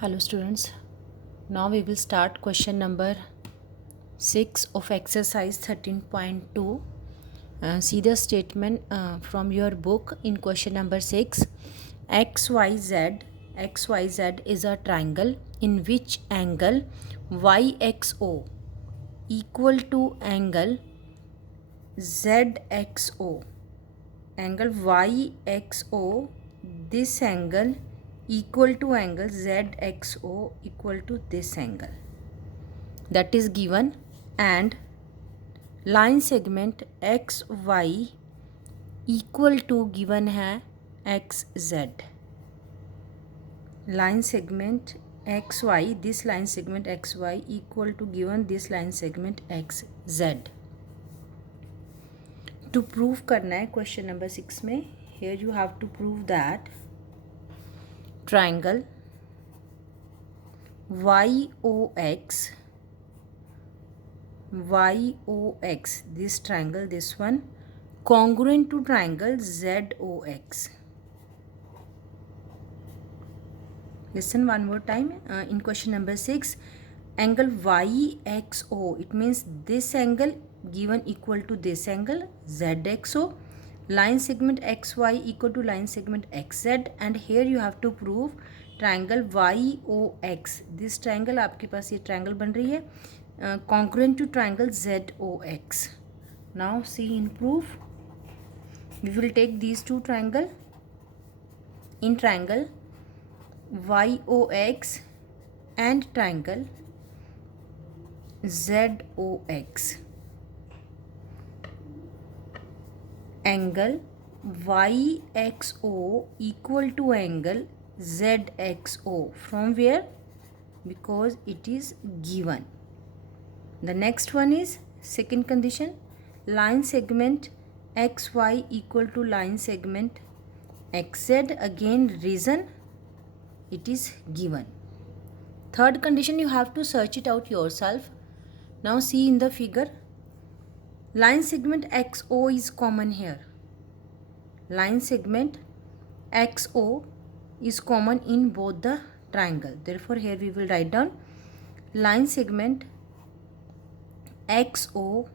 Hello students, now we will start question number 6 of exercise 13.2. See the statement from your book in question number 6. XYZ is a triangle in which angle YXO equal to angle ZXO. Angle YXO, this angle equal to angle ZXO equal to this angle that is given, and line segment XY equal to given है XZ. Line segment XY, this line segment XY equal to given this line segment XZ. To prove करना है question number 6 में, here you have to prove that triangle YOX, this triangle, this one, congruent to triangle ZOX. Listen one more time. In question number 6, angle YXO, it means this angle given equal to this angle ZXO, line segment XY equal to line segment XZ, and here you have to prove triangle YOX. This triangle, आपके पास ये triangle बन रही है congruent to triangle ZOX. Now see in proof. We will take these two triangle. In triangle YOX and triangle ZOX, angle YXO equal to angle ZXO. From where? Because it is given. The next one is second condition, line segment XY equal to line segment XZ. Again reason, it is given. Third condition, you have to search it out yourself. Now see in the figure, line segment XO is common here. Line segment XO is common in both the triangle. Therefore here we will write down line segment XO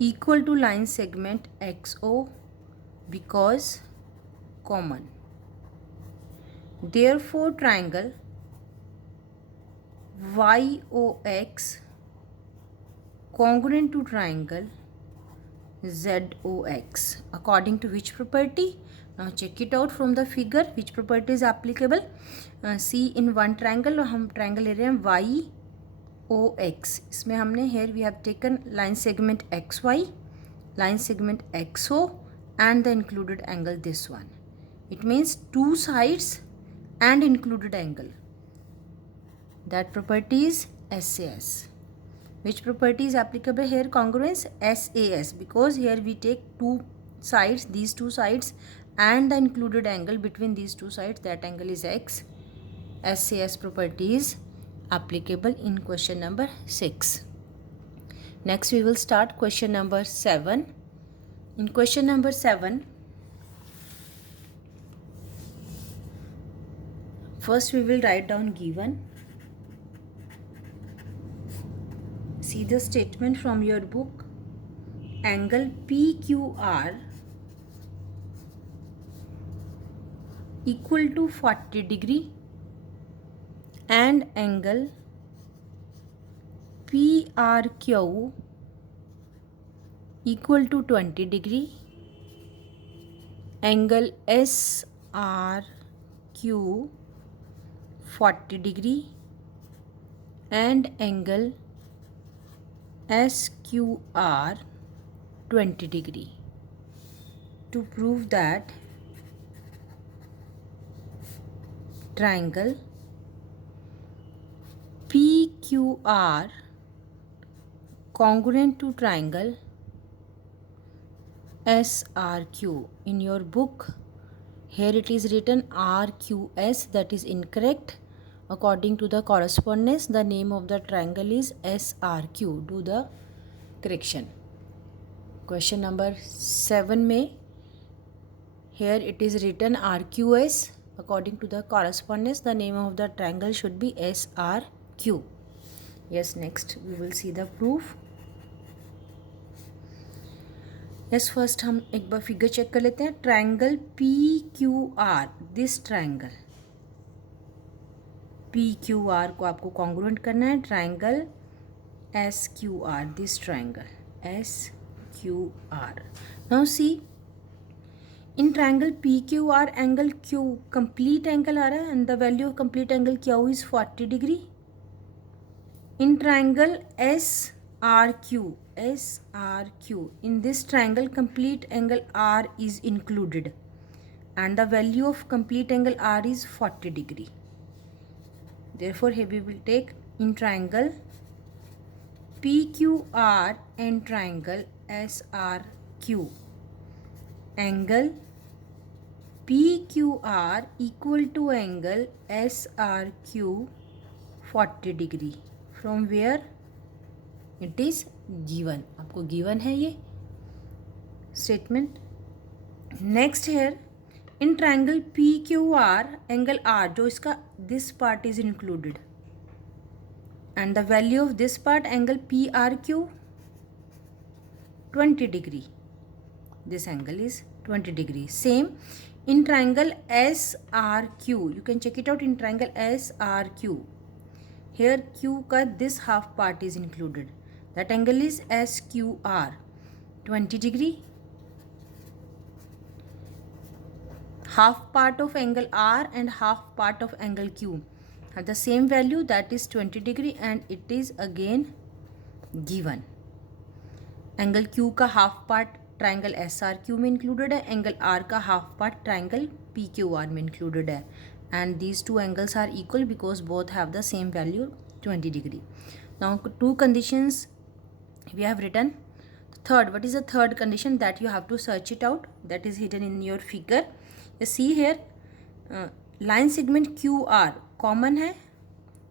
equal to line segment XO because common. Therefore triangle YOX congruent to triangle ZOX. According to which property? Now check it out from the figure, which property is applicable. See in one triangle, हम triangle ले रहे हैं YOX. इसमें हमने here we have taken line segment XY, line segment XO, and the included angle this one. It means two sides and included angle. That property is SAS. Which property is applicable here? Congruence, SAS, because here we take two sides, these two sides, and the included angle between these two sides, that angle is X. SAS property is applicable in question number 6. Next we will start question number 7. In question number 7, first we will write down given. See the statement from your book. Angle PQR equal to 40 degree and angle PRQ equal to 20 degree. Angle SRQ 40 degree and angle SQR 20 degree. To prove that triangle PQR congruent to triangle SRQ. In your book here it is written RQS, that is incorrect. According to the correspondence, the name of the triangle is SRQ. Do the correction. Question number 7 में here it is written RQS, According to the correspondence, the name of the triangle should be SRQ. Yes, next we will see the proof. Yes, first हम एक बार figure check कर लेते हैं. Triangle PQR, this triangle PQR को आपको congruent करना है. Triangle SQR, this triangle SQR. Now see, in triangle PQR angle Q complete angle आ रहा है and the value of complete angle Q is 40 degree. In triangle SRQ, in this triangle complete angle R is included and the value of complete angle R is 40 degree. Therefore here we will take in triangle PQR and triangle SRQ, angle PQR equal to angle SRQ 40 degree. From where? It is given. आपको given है ये statement. Next here, in triangle PQR angle R, जो इसका this part is included and the value of this part angle PRQ 20 degree. This angle is 20 degree. Same in triangle SRQ, you can check it out in triangle SRQ. Here Q का this half part is included. That angle is SQR 20 degree. Half part of angle R and half part of angle Q have the same value, that is 20 degree, and it is again given. Angle Q का half part triangle SRQ में included है, angle R का half part triangle PQR में included है, and these two angles are equal because both have the same value 20 degree. Now two conditions we have written. Third, what is the third condition? That you have to search it out, that is hidden in your figure. You see here, line segment QR common है,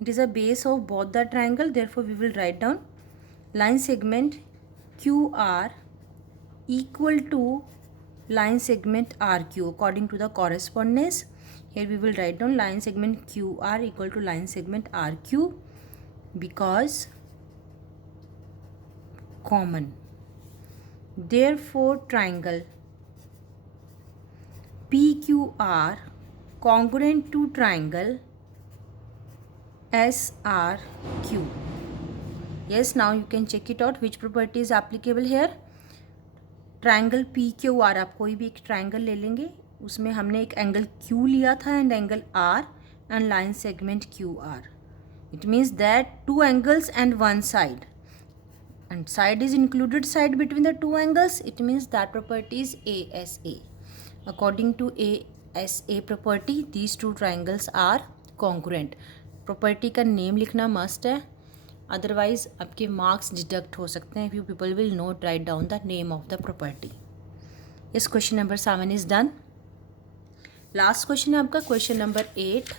it is a base of both the triangle, therefore we will write down line segment QR equal to line segment RQ according to the correspondence. Here we will write down line segment QR equal to line segment RQ because common. Therefore triangle PQR congruent to triangle SRQ. Yes, now you can check it out which property is applicable here. Triangle PQR, आप कोई भी एक triangle ले लेंगे, उसमें हमने एक angle Q लिया था and angle R and line segment QR. It means that two angles and one side, and side is included side between the two angles. It means that property is ASA. According to ASA property, these two triangles are congruent. Property का name लिखना must है, otherwise आपके marks deduct हो सकते हैं. few people will not write down the name of the property. Yes, question number 7 is done. Last question है आपका question number 8.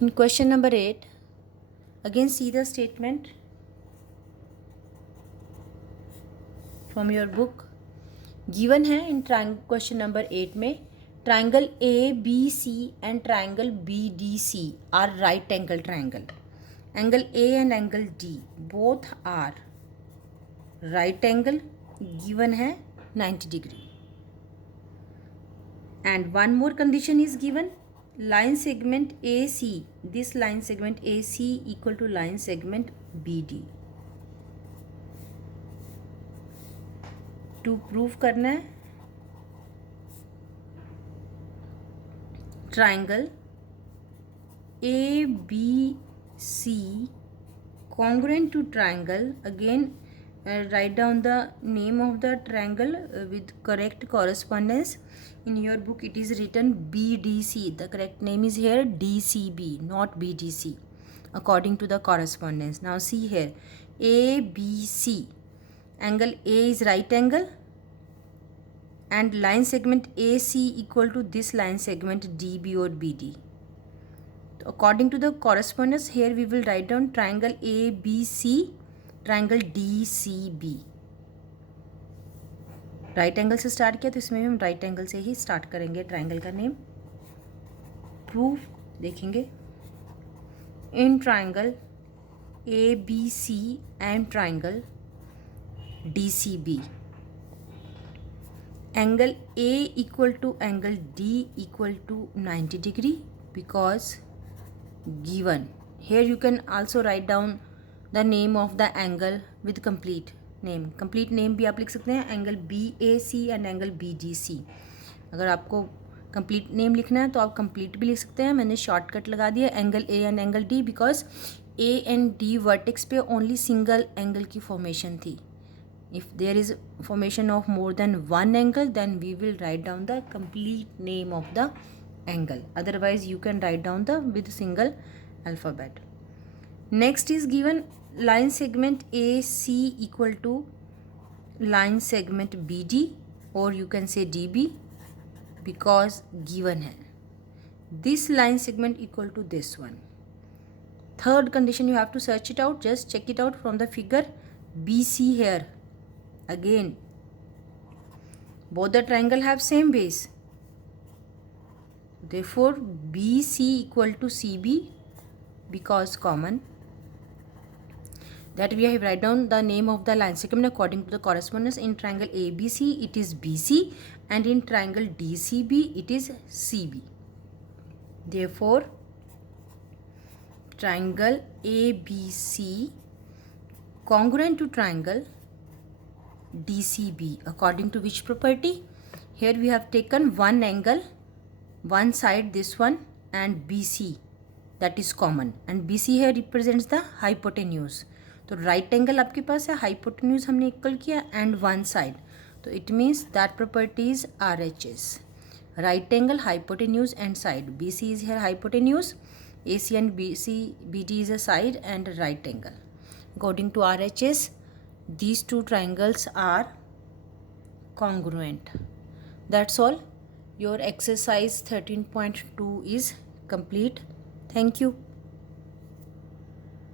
In question number 8, again see the statement from your book. Given है in question number 8 में, triangle ABC and triangle BDC are right angle triangle. Angle A and angle D both are right angle. Given है 90 degree. And one more condition is given. Line segment AC, this line segment AC equal to line segment BD. To prove करना है, triangle ABC congruent to triangle. Again write down the name of the triangle with correct correspondence. In your book it is written BDC. The correct name is here DCB, not BDC, according to the correspondence. Now see here, ABC, angle A is right angle and line segment AC equal to this line segment DB or BD. According to the correspondence, here we will write down triangle ABC, triangle DCB. Right angle से start किया तो इसमें भी हम right angle से ही start करेंगे triangle का name. Proof देखेंगे, in triangle ABC and triangle DCB, angle A equal to angle D equal to 90 degree because given. Here you can also write down the name of the angle with complete name. Complete name भी आप लिख सकते हैं, angle BAC and angle BDC. अगर आपको complete name लिखना है तो आप complete भी लिख सकते हैं। मैंने shortcut लगा दिया angle A and angle D because A and D vertex पे only single angle की formation थी। If there is formation of more than one angle, then we will write down the complete name of the angle. Otherwise, you can write down the with single alphabet. Next is given line segment AC equal to line segment BD, or you can say DB because given है. This line segment equal to this one. Third condition, you have to search it out. Just check it out from the figure BC here. Again, both the triangle have same base, therefore BC equal to CB because common. That we have write down the name of the line segment according to the correspondence. In triangle ABC it is BC and in triangle DCB it is CB. Therefore triangle ABC congruent to triangle DCB according to which property? Here we have taken one angle, one side this one and BC, that is common, and BC here represents the hypotenuse. तो right angle आपके पास है, hypotenuse हमने equal किया and one side, तो it means that property is RHS, right angle hypotenuse and side. BC is here hypotenuse, AC and BD is a side and right angle. According to RHS, these two triangles are congruent. That's all. Your exercise 13.2 is complete. Thank you.